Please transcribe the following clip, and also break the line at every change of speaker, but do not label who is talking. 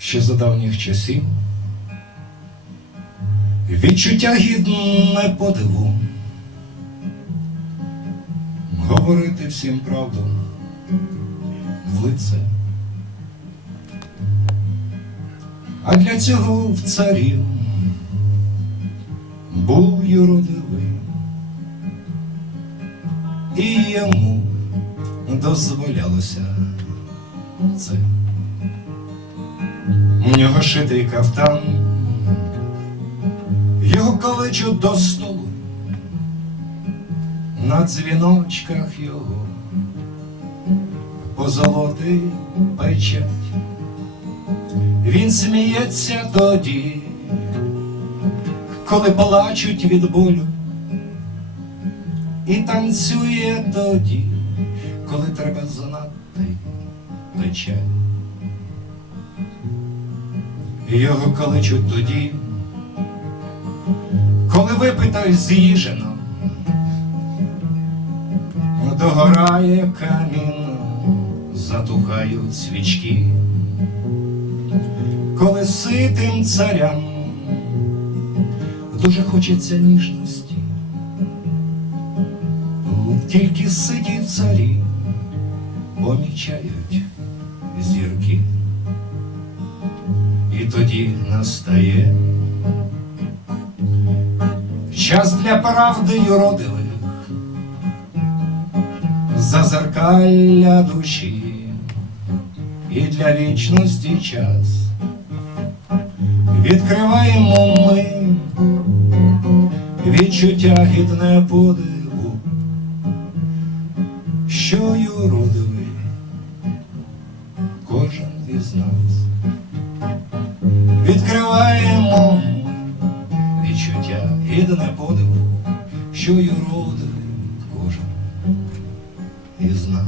ще за давніх часів. Відчуття гідне подиву, говорити всім правду в лице. А для цього в царів був юродивий, і йому дозволялося це. Нього шитий кафтан, його колечу до столу, на дзвіночках його позолоти печать. Він сміється тоді, коли плачуть від болю, і танцює тоді, коли треба знати печаль. Його кличуть тоді, коли випитай з'їжено, догорає камін, затухають свічки, коли ситим царям дуже хочеться ніжності, тільки ситі царі помічають зірки. І тоді настає час для правди юродивих, зазеркалля душі і для вічності час. Відкриваємо ми відчуття гідне подиву, що юродивий кожен відкриваємо ми відчуття гідне подиву, що й родив кожен із нас.